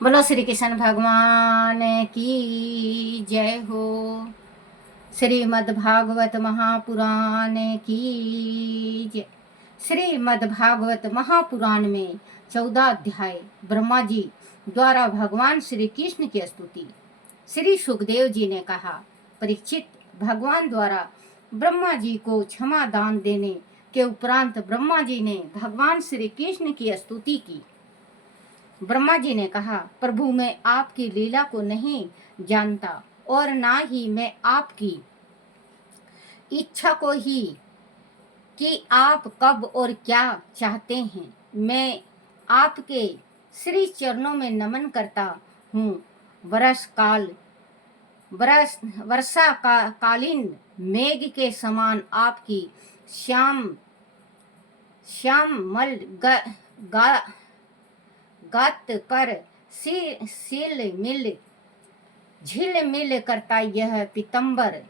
बोलो श्री कृष्ण भगवान की जय हो। श्रीमद् भागवत महापुराण की जय। श्रीमद् भागवत महापुराण में 14 अध्याय ब्रह्मा जी द्वारा भगवान श्री कृष्ण की स्तुति। श्री सुखदेव जी ने कहा, परीक्षित, भगवान द्वारा ब्रह्मा जी को क्षमा दान देने के उपरांत ब्रह्मा जी ने भगवान श्री कृष्ण की स्तुति की। ब्रह्मा जी ने कहा, प्रभु, मैं आपकी लीला को नहीं जानता और ना ही मैं आपकी इच्छा को ही कि आप कब और क्या चाहते हैं। मैं आपके श्री चरणों में नमन करता हूँ। वर्षा कालीन मेघ के समान आपकी श्यामल गात पर झिलमिल करता यह पीतंबर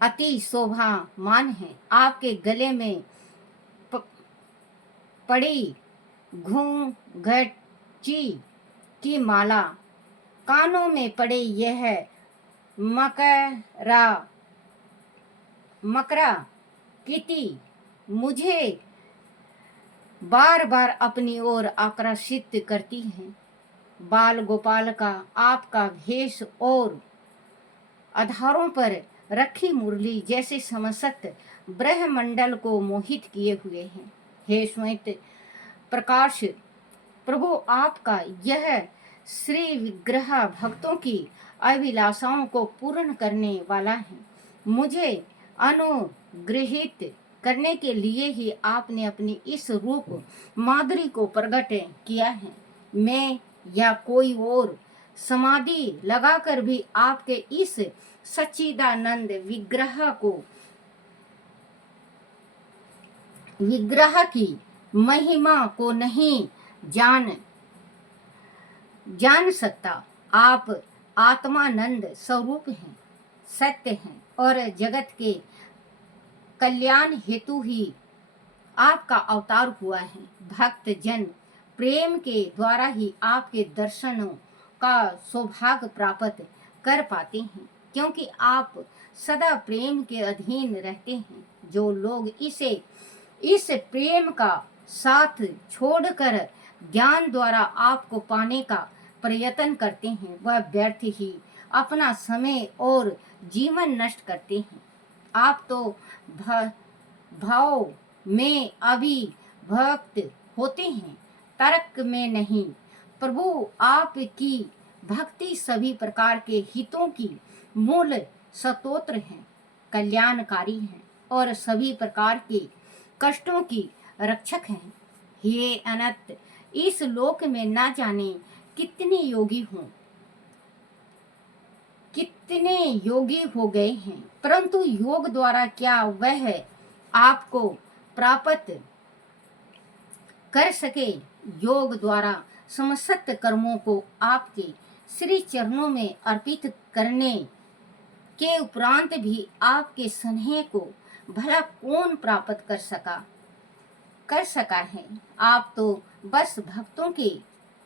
अति शोभामान है। आपके गले में पड़ी घूंघटी की माला, कानों में पड़े यह मकरा कीटी मुझे बार बार अपनी ओर आकर्षित करती हैं। बाल गोपाल का आपका भेष और आधारों पर रखी मुरली जैसे समस्त ब्रह्मंडल को मोहित किए हुए हैं। हे श्वेत प्रकाश प्रभु, आपका यह श्री विग्रह भक्तों की अभिलाषाओं को पूर्ण करने वाला है। मुझे अनुग्रहित करने के लिए ही आपने अपनी इस रूप माधुरी को प्रकट किया है। मैं या कोई और समाधि लगाकर भी आपके इस सच्चिदानंद विग्रह की महिमा को नहीं जान सकता। आप आत्मानंद स्वरूप हैं, सत्य हैं और जगत के कल्याण हेतु ही आपका अवतार हुआ है। भक्त जन प्रेम के द्वारा ही आपके दर्शनों का सौभाग्य प्राप्त कर पाते हैं, क्योंकि आप सदा प्रेम के अधीन रहते हैं। जो लोग इस प्रेम का साथ छोड़कर ज्ञान द्वारा आपको पाने का प्रयत्न करते हैं, वह व्यर्थ ही अपना समय और जीवन नष्ट करते हैं। आप तो भाव में अभिभक्त होते हैं, तर्क में नहीं। प्रभु, आपकी भक्ति सभी प्रकार के हितों की मूल स्तोत्र है, कल्याणकारी है और सभी प्रकार के कष्टों की रक्षक है। हे अनंत, इस लोक में ना जाने कितने योगी हो गए हैं, परंतु योग द्वारा क्या वह आपको प्राप्त कर सके। योग द्वारा समस्त कर्मों को आपके श्री चरणों में अर्पित करने के उपरांत भी आपके स्नेह को भला कौन प्राप्त कर सका है। आप तो बस भक्तों के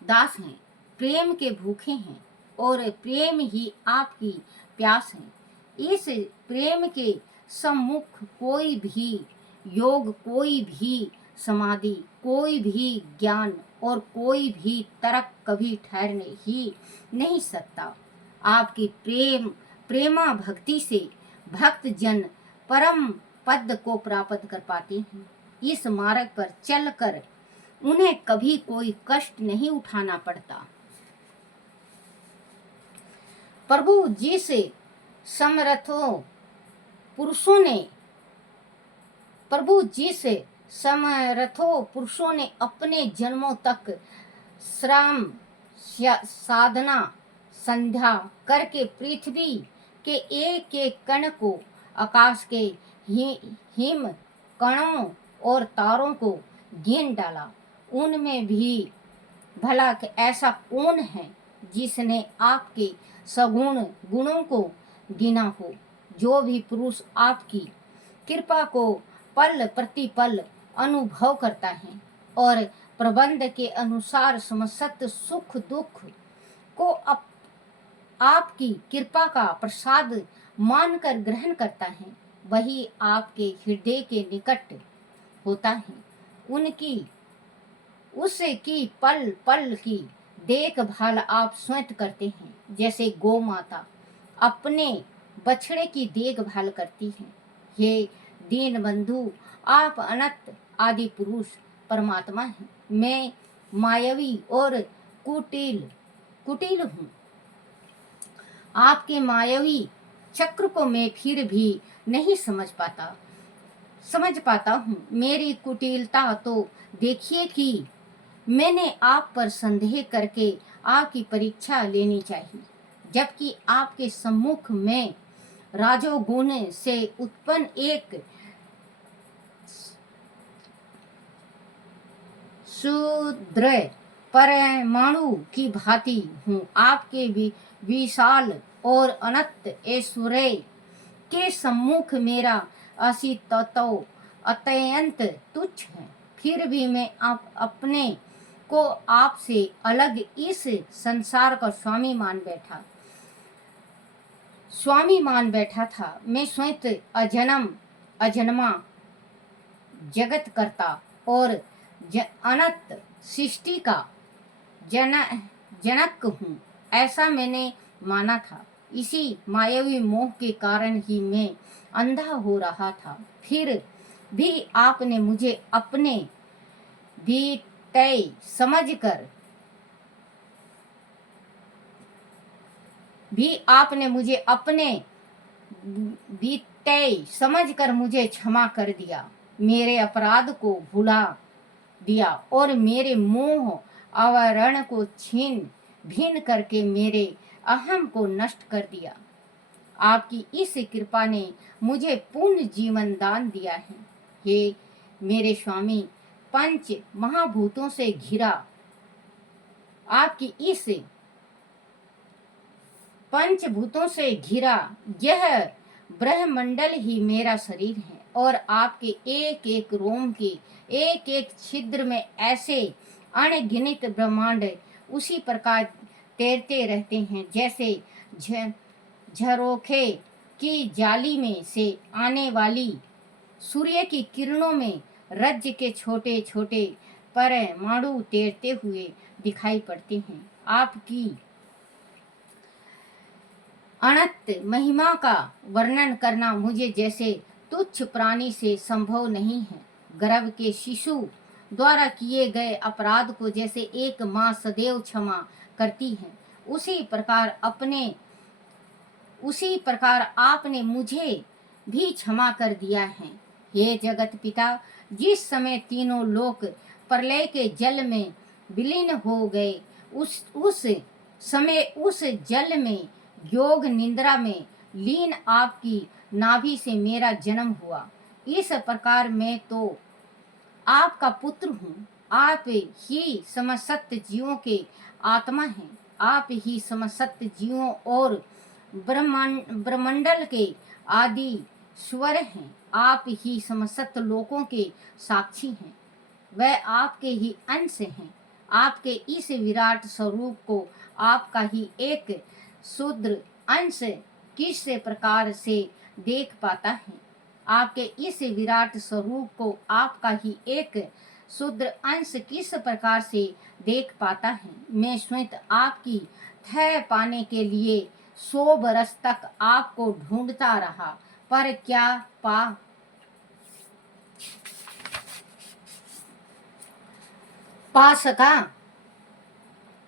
दास हैं, प्रेम के भूखे हैं और प्रेम ही आपकी प्यास है। इस प्रेम के सम्मुख कोई भी योग, कोई भी समाधि, कोई भी ज्ञान और कोई भी तर्क कभी ठहर ही नहीं सकता। आपकी प्रेमा भक्ति से भक्त जन परम पद को प्राप्त कर पाते हैं। इस मार्ग पर चलकर उन्हें कभी कोई कष्ट नहीं उठाना पड़ता। प्रभु जी से समर्थो पुरुषों ने अपने जन्मों तक श्रम साधना संध्या करके पृथ्वी के एक एक कण को, आकाश के हिम कणों और तारों को गिन डाला। उनमें भी भला ऐसा कौन है जिसने आपके सगुण गुणों को गिना हो। जो भी पुरुष आपकी कृपा को पल प्रतिपल अनुभव करता है और प्रबंध के अनुसार समस्त सुख दुख को आपकी कृपा का प्रसाद मानकर ग्रहण करता है, वही आपके हृदय के निकट होता है। उनकी उसकी पल पल की देखभाल आप स्वयं करते हैं, जैसे गौ माता अपने बछड़े की देखभाल करती है। हे दीन बंधु, आप अनंत आदि पुरुष परमात्मा हैं। मैं मायावी और कुटिल कुटिल हूँ। आपके मायावी चक्र को मैं फिर भी नहीं समझ पाता हूँ। मेरी कुटिलता तो देखिए कि मैंने आप पर संदेह करके आपकी परीक्षा लेनी चाहिए, जबकि आपके सम्मुख में राजोगुण से उत्पन्न एक शूद्र परमाणु की भांति हूँ। आपके विशाल और अनंत ऐश्वर्य के सम्मुख मेरा अस्तित्व अत्यंत तुच्छ है। फिर भी मैं अपने को आपसे अलग इस संसार का स्वामी मान बैठा था। मैं स्वयं अजन्मा जगत करता और अनंत सृष्टि का जनक हूँ, ऐसा मैंने माना था। इसी मायावी मोह के कारण ही मैं अंधा हो रहा था। फिर भी आपने मुझे अपने बीते समझकर मुझे क्षमा कर दिया, मेरे अपराध को भुला दिया और मेरे मोह आवरण को छीन भिन्न करके मेरे अहम को नष्ट कर दिया। आपकी इस कृपा ने मुझे पूर्ण जीवन दान दिया है। हे मेरे स्वामी, पंच महाभूतों से घिरा आपकी इस पंचभूतों से घिरा यह ब्रह्मंडल ही मेरा शरीर है और आपके एक एक रोम के एक एक छिद्र में ऐसे अनगिनत ब्रह्मांड उसी प्रकार तैरते रहते हैं, जैसे झरोखे की जाली में से आने वाली सूर्य की किरणों में रज्ज के छोटे छोटे परमाणु तैरते हुए दिखाई पड़ते हैं। आपकी अनंत महिमा का वर्णन करना मुझे जैसे तुच्छ प्राणी से संभव नहीं है। गर्भ के शिशु द्वारा किए गए अपराध को जैसे एक माँ सदैव क्षमा करती है, उसी प्रकार आपने मुझे भी क्षमा कर दिया है। हे जगत पिता, जिस समय तीनों लोक प्रलय के जल में विलीन हो गए, उस समय उस जल में योग निद्रा में लीन आपकी नाभि से मेरा जन्म हुआ। इस प्रकार मैं तो आपका पुत्र हूँ। आप ही समस्त जीवों के आत्मा हैं। आप ही समस्त जीवों और ब्रह्मंडल के आदि स्वर हैं। आप ही समस्त लोकों के साक्षी हैं। वह आपके ही अंश हैं। आपके इस विराट स्वरूप को आपका ही एक शूद्र अंश किस प्रकार से देख पाता है? आपके इस विराट स्वरूप को आपका ही एक शूद्र अंश किस प्रकार से देख पाता है? मैं स्वयं आपकी थय पाने के लिए 100 बरस तक आपको ढूंढता रहा, पर क्या पा सका।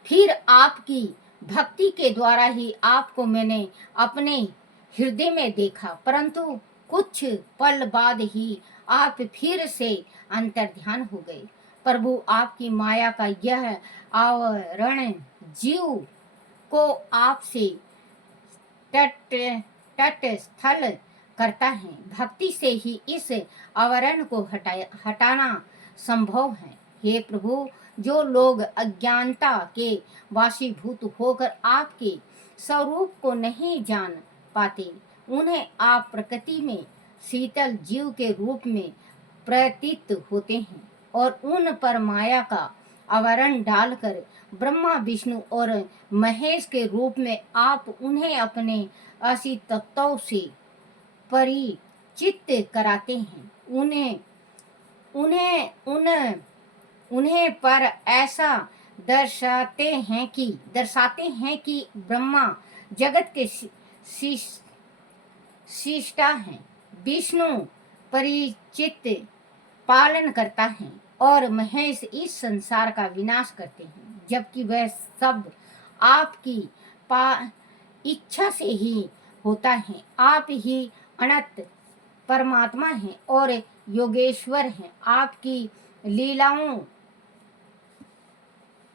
फिर आपकी भक्ति के द्वारा ही आपको मैंने अपने हृदय में देखा, परंतु कुछ पल बाद ही आप फिर से अंतर्ध्यान हो गए। प्रभु, आपकी माया का यह आवरण जीव को आपसे तटस्थल करता है। भक्ति से ही इस आवरण को हटाना संभव है। हे प्रभु, जो लोग अज्ञानता के वाशीभूत होकर आपके स्वरूप को नहीं जान पाते, उन्हें आप प्रकृति में शीतल जीव के रूप में प्रतीत होते हैं और उन पर माया का आवरण डालकर ब्रह्मा विष्णु और महेश के रूप में आप उन्हें अपने असी तत्वों से परिचित कराते हैं। उन्हें पर ऐसा दर्शाते हैं कि ब्रह्मा जगत के शिष्टा हैं, विष्णु परिचित पालन करता है और महेश इस संसार का विनाश करते हैं, जबकि वह सब आपकी इच्छा से ही होता है। आप ही अनंत परमात्मा हैं और योगेश्वर हैं। आपकी लीलाओं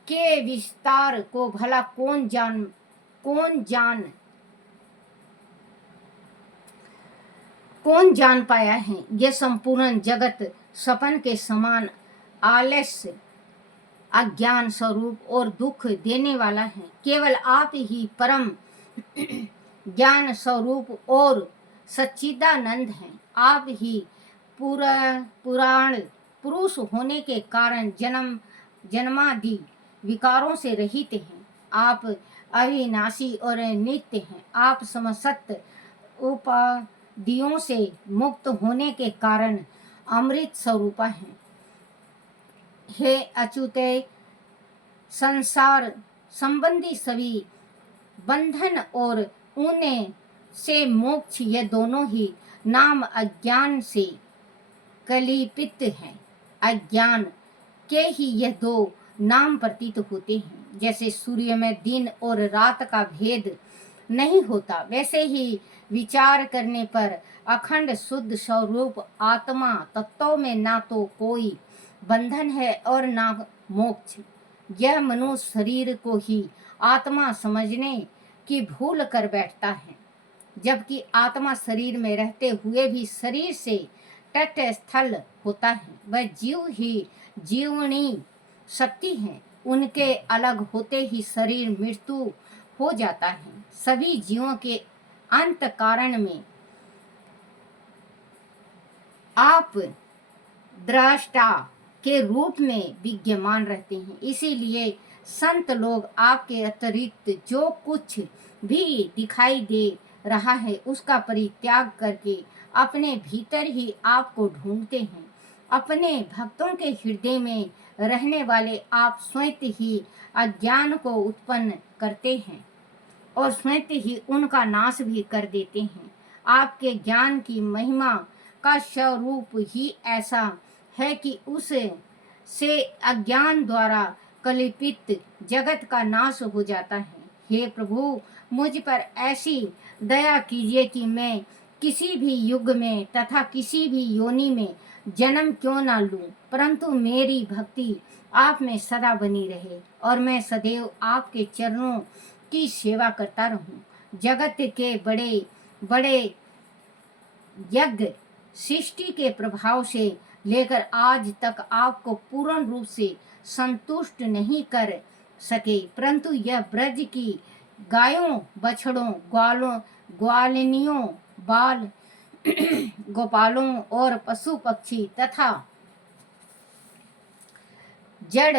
के विस्तार को भला कौन जान पाया है। यह संपूर्ण जगत सपन के समान आलस्य, अज्ञान स्वरूप और दुख देने वाला है। केवल आप ही परम ज्ञान स्वरूप और सच्चिदानंद हैं। आप ही पुराण पुरुष होने के कारण जन्मादि विकारों से रहित हैं। आप अविनाशी और नित्य हैं। आप समस्त उपाधियों से मुक्त होने के कारण अमृत स्वरूप हैं। हे अच्युते, संसार संबंधी सभी बंधन और उन्हें से मोक्ष, ये दोनों ही नाम अज्ञान से कल्पित हैं। अज्ञान के ही यह दो नाम प्रतीत होते हैं। जैसे सूर्य में दिन और रात का भेद नहीं होता, वैसे ही विचार करने पर अखंड शुद्ध स्वरूप आत्मा तत्व में ना तो कोई बंधन है और ना मोक्ष। यह मनुष्य शरीर को ही आत्मा समझने की भूल कर बैठता है, जबकि आत्मा शरीर में रहते हुए भी शरीर से तटस्थल होता है। वह जीव ही जीवनी शक्ति है। उनके अलग होते ही शरीर मृत्यु हो जाता है। सभी जीवों के अंत कारण में आप दृष्टा के रूप में विद्यमान रहते हैं। इसीलिए संत लोग आपके अतिरिक्त जो कुछ भी दिखाई दे रहा है उसका परित्याग करके अपने भीतर ही आपको ढूंढते हैं। अपने भक्तों के हृदय में रहने वाले आप स्वयं ही अज्ञान को उत्पन्न करते हैं और स्वयं ही उनका नाश भी कर देते हैं। आपके ज्ञान की महिमा का स्वरूप ही ऐसा है कि उसे से अज्ञान द्वारा कल्पित जगत का नाश हो जाता है। हे प्रभु, मुझ पर ऐसी दया कीजिए कि मैं किसी भी युग में तथा किसी भी योनि में जन्म क्यों ना लूं, परंतु मेरी भक्ति आप में सदा बनी रहे और मैं सदैव आपके चरणों की सेवा करता रहूं। जगत के बड़े बड़े यज्ञ सृष्टि के प्रभाव से लेकर आज तक आपको पूर्ण रूप से संतुष्ट नहीं कर सके, परंतु यह ब्रज की गायों, बछड़ों, ग्वालिनियों, बाल गोपालों और पशु पक्षी तथा जड़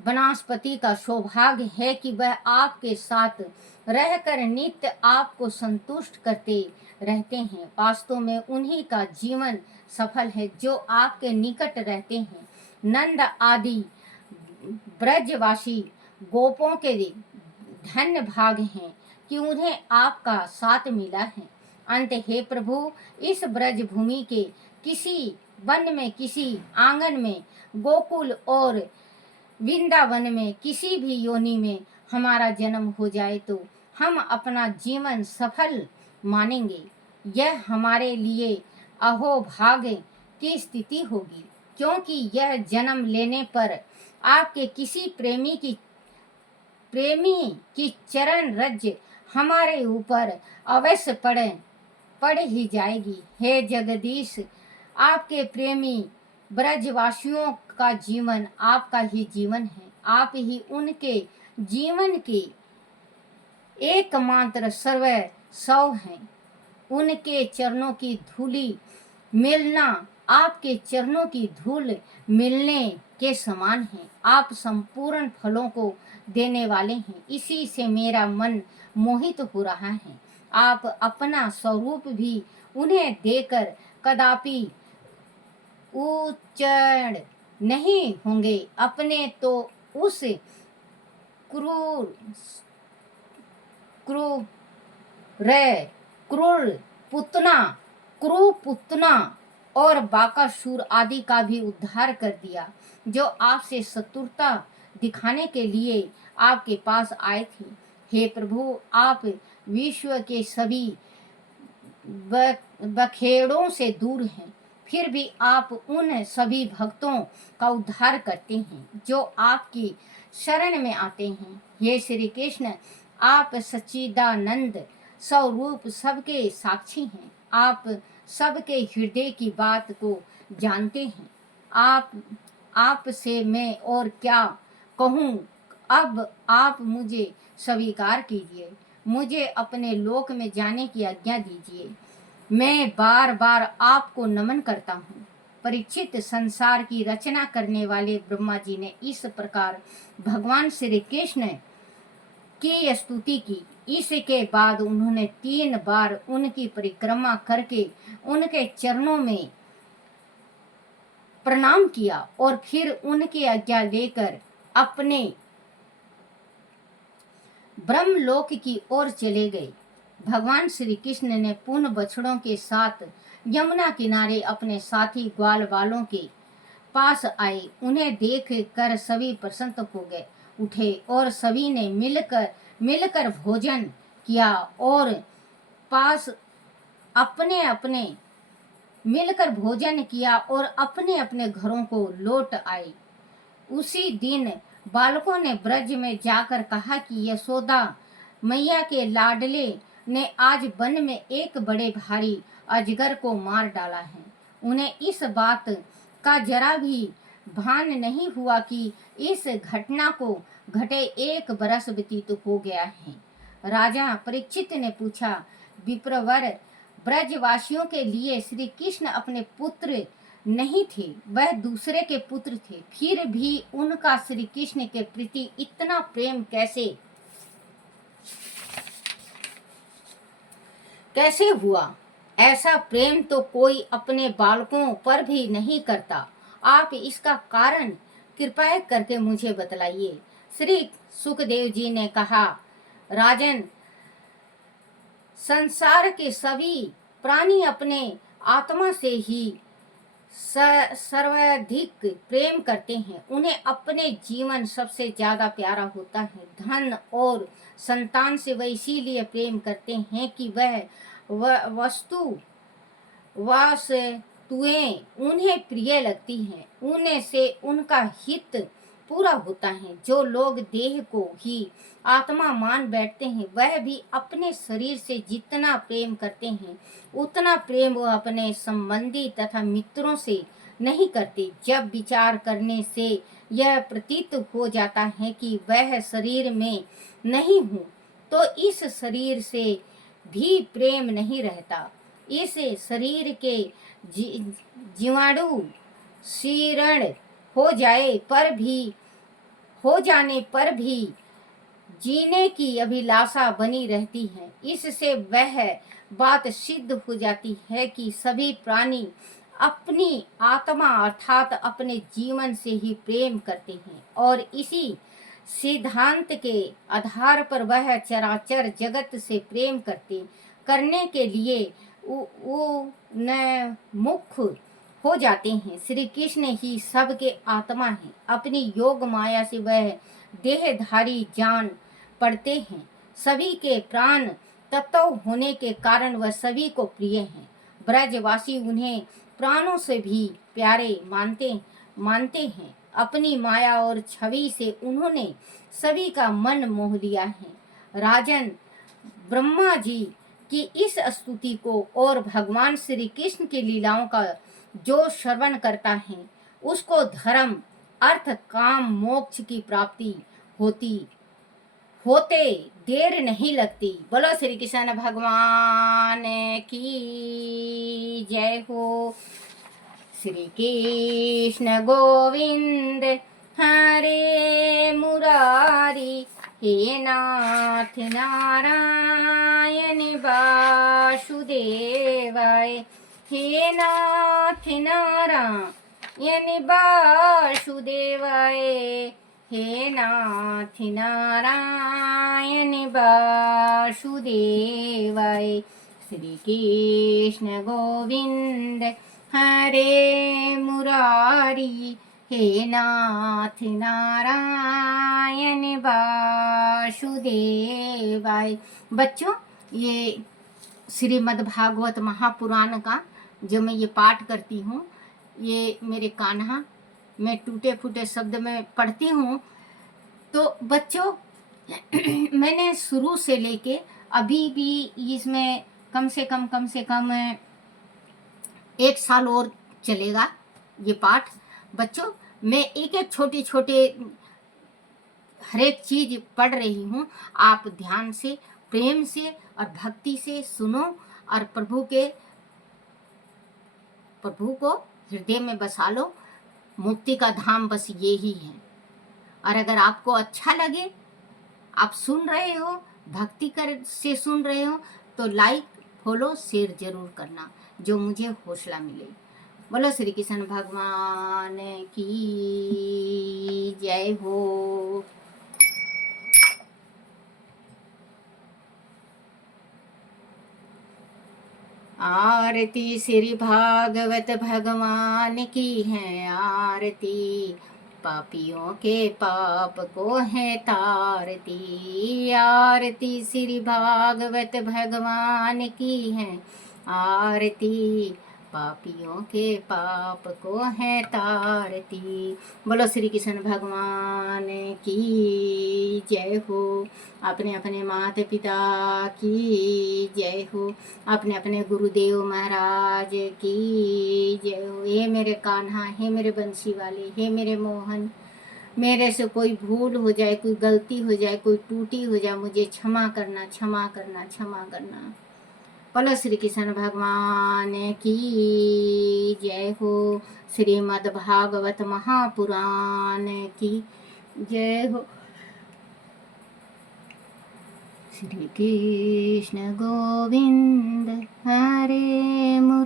वनस्पति का सौभाग्य है कि वह आपके साथ रहकर नित्य आपको संतुष्ट करते रहते हैं। वास्तव में उन्हीं का जीवन सफल है जो आपके निकट रहते हैं। नंद आदि ब्रजवासी गोपों के धन्य भाग हैं कि उन्हें आपका साथ मिला है। अंत हे प्रभु, इस ब्रज भूमि के किसी वन में, किसी आंगन में, गोकुल और वृंदावन में, किसी भी योनि में हमारा जन्म हो जाए तो हम अपना जीवन सफल मानेंगे। यह हमारे लिए अहोभाग्य की स्थिति होगी, क्योंकि यह जन्म लेने पर आपके किसी प्रेमी की चरण रज हमारे ऊपर अवश्य पड़ ही जाएगी। हे जगदीश, आपके प्रेमी ब्रजवासियों का जीवन आपका ही जीवन है। आप ही उनके जीवन की एकमात्र सर्वस्व हैं। उनके चरणों की धूलि मिलना आपके चरणों की धूल मिलने के समान हैं। आप संपूर्ण फलों को देने वाले हैं, इसी से मेरा मन मोहित हो रहा है। आप अपना स्वरूप भी उन्हें देकर कदापि उच्चैण नहीं होंगे। अपने तो उस क्रूर क्रूर क्रूर पुतना क्रूपुतना और बाकासुर आदि का भी उद्धार कर दिया, जो आपसे शत्रुता दिखाने के लिए आपके पास आए थे। हे प्रभु, आप विश्व के सभी बखेड़ों से दूर हैं, फिर भी आप उन सभी भक्तों का उद्धार करते हैं जो आपकी शरण में आते हैं। हे श्री कृष्ण, आप सच्चिदानंद स्वरूप सबके साक्षी हैं। आप सबके हृदय की बात को जानते हैं। आप से मैं और क्या कहूँ। अब आप मुझे स्वीकार कीजिए, मुझे अपने लोक में जाने की आज्ञा दीजिए। मैं बार बार आपको नमन करता हूँ। परीक्षित, संसार की रचना करने वाले ब्रह्मा जी ने इस प्रकार भगवान श्री कृष्ण की स्तुति की। इसके बाद उन्होंने 3 बार उनकी परिक्रमा करके उनके चरणों में प्रणाम किया और फिर उनकी आज्ञा लेकर अपने ब्रह्मलोक की ओर चले गए। भगवान श्री कृष्ण ने पुनः बछड़ों के साथ यमुना किनारे अपने साथी ग्वाल वालों के पास आए। उन्हें देख कर सभी प्रसन्न हो गए उठे और सभी ने मिलकर भोजन किया और पास अपने अपने मिलकर भोजन किया और अपने अपने घरों को लौट आए। उसी दिन बालकों ने ब्रज में जाकर कहा कि यशोदा मैया के लाडले ने आज वन में एक बड़े भारी अजगर को मार डाला है। उन्हें इस बात का जरा भी भान नहीं हुआ कि इस घटना को घटे 1 बरस व्यतीत हो गया है। राजा परीक्षित ने पूछा, विप्रवर, ब्रजवासियों के लिए श्री कृष्ण अपने पुत्र नहीं थे, वह दूसरे के पुत्र थे, फिर भी उनका श्री कृष्ण के प्रति इतना प्रेम कैसे हुआ? ऐसा प्रेम तो कोई अपने बालकों पर भी नहीं करता। आप इसका कारण कृपया करके मुझे बतलाइए। श्री सुखदेव जी ने कहा, राजन, संसार के सभी प्राणी अपने आत्मा से ही सर्वाधिक प्रेम करते हैं। उन्हें अपने जीवन सबसे ज्यादा प्यारा होता है। धन और संतान से वह इसीलिए प्रेम करते हैं कि वह वस्तुएं उन्हें प्रिय लगती हैं, उन्हें से उनका हित पूरा होता है। जो लोग देह को ही आत्मा मान बैठते हैं, वह भी अपने शरीर से जितना प्रेम करते हैं उतना प्रेम वो अपने संबंधी तथा मित्रों से नहीं करते। जब विचार करने से यह प्रतीत हो जाता है कि वह शरीर में नहीं हूँ, तो इस शरीर से भी प्रेम नहीं रहता। इस शरीर के जीवाणु शीर्ण हो जाने पर भी जीने की अभिलाषा बनी रहती है। इससे वह बात सिद्ध हो जाती है कि सभी प्राणी अपनी आत्मा अर्थात अपने जीवन से ही प्रेम करते हैं और इसी सिद्धांत के आधार पर वह चराचर जगत से प्रेम करने के लिए उन्मुख हो जाते हैं। श्री कृष्ण ही सबके आत्मा हैं। अपनी योग माया से वह देहधारी जान पड़ते हैं। सभी के प्राण तत्व होने के कारण वह सभी को प्रिय हैं। ब्रजवासी उन्हें प्राणों से भी प्यारे मानते हैं। अपनी माया और छवि से उन्होंने सभी का मन मोह लिया है। राजन, ब्रह्मा जी की इस स्तुति को और भगवान श्री कृष्ण की लीलाओं का जो श्रवण करता है, उसको धर्म, अर्थ, काम, मोक्ष की प्राप्ति होते देर नहीं लगती। बोलो श्री कृष्ण भगवान की जय हो। श्री कृष्ण गोविंद हरे मुरारी, हे नाथ नारायण वासुदेवाय, हे नाथ नारायण वासुदेवाय, हे नाथ नारायण वासुदेवाय। श्री कृष्ण गोविंद हरे मुरारी, हे नाथ नारायण वासुदेवाय। बच्चों, ये श्रीमद् भागवत महापुराण का जो मैं ये पाठ करती हूँ, ये मेरे कान्हा, मैं टूटे फूटे शब्द में पढ़ती हूँ। तो बच्चों, मैंने शुरू से लेके अभी भी इसमें कम से कम 1 साल और चलेगा ये पाठ। बच्चों, मैं एक एक छोटे छोटे हर एक चीज पढ़ रही हूँ। आप ध्यान से, प्रेम से और भक्ति से सुनो और प्रभु को हृदय में बसा लो। मुक्ति का धाम बस ये ही है। और अगर आपको अच्छा लगे, आप सुन रहे हो, भक्ति कर से सुन रहे हो, तो लाइक, फॉलो, शेयर जरूर करना, जो मुझे हौसला मिले। बोलो श्री कृष्ण भगवान की जय हो। आरती श्री भागवत भगवान की है आरती, पापियों के पाप को है तारती। आरती श्री भागवत भगवान की है आरती, पापियों के पाप को है तारती। बोलो श्री कृष्ण भगवान की जय हो। अपने अपने माता पिता की जय हो। अपने अपने गुरुदेव महाराज की जय हो। हे मेरे कान्हा, हे मेरे बंसी वाले, हे मेरे मोहन, मेरे से कोई भूल हो जाए, कोई गलती हो जाए, कोई टूटी हो जाए, मुझे क्षमा करना, क्षमा करना, क्षमा करना। बोलो श्री कृष्ण भगवान की जय हो। श्रीमद् भागवत महापुराण की जय हो। श्री कृष्ण गोविंद हरे